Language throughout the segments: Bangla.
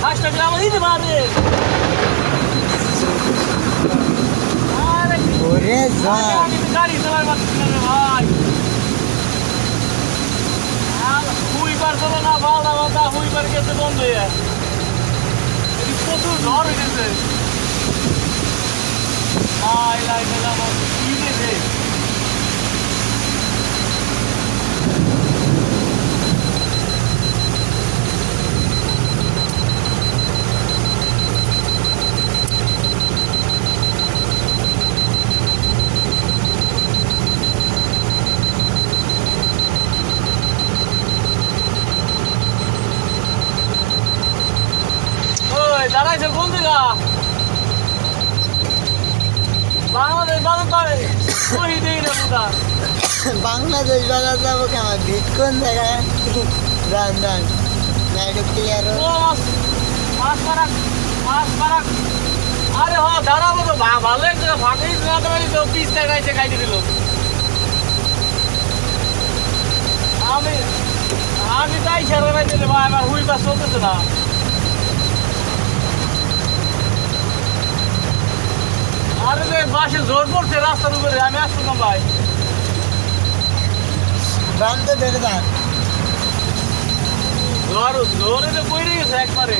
ফার্স্ট টাইম আমার দিতে পারে আরে ওরে যা আমি গাড়ি চালাই পাচ্ছি না রে ভাই আর হুইবার চলো না বালদা বালদা হুইবার গেছে বন্ধ হয়ে প্রচুর ঝড় হয়েছে আই লাই গেলাম কি গেছে দাঁড়াইছে কোন দিকা বাংলাদেশ বাজার পারে ওই দেই না বুঝা বাংলাদেশ বাজার যাবো কেমন ভিট কোন জায়গায় যান যান নাইডু ক্লিয়ার ও মাছ পারাক আরে হ দাঁড়াবো তো ভালো এক জায়গা ফাঁকাই না তো পিস টাকাইছে খাইতে দিল আমি তাই ছেড়ে নাই দিলে ভাই আমার হুই পাস চলতেছে না আরে যে বাসে জোর পড়ছে রাস্তার উপরে আমি আসলাম ভাই বান্ধে বেড়ে যান জোরে তো পড়ে গেছে একবারে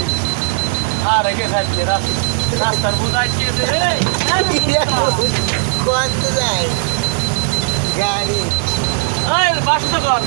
আর রেখে থাকছে রাস্তার বুঝ আটকে কোন তো যায় গাড়ি বাসে তো কর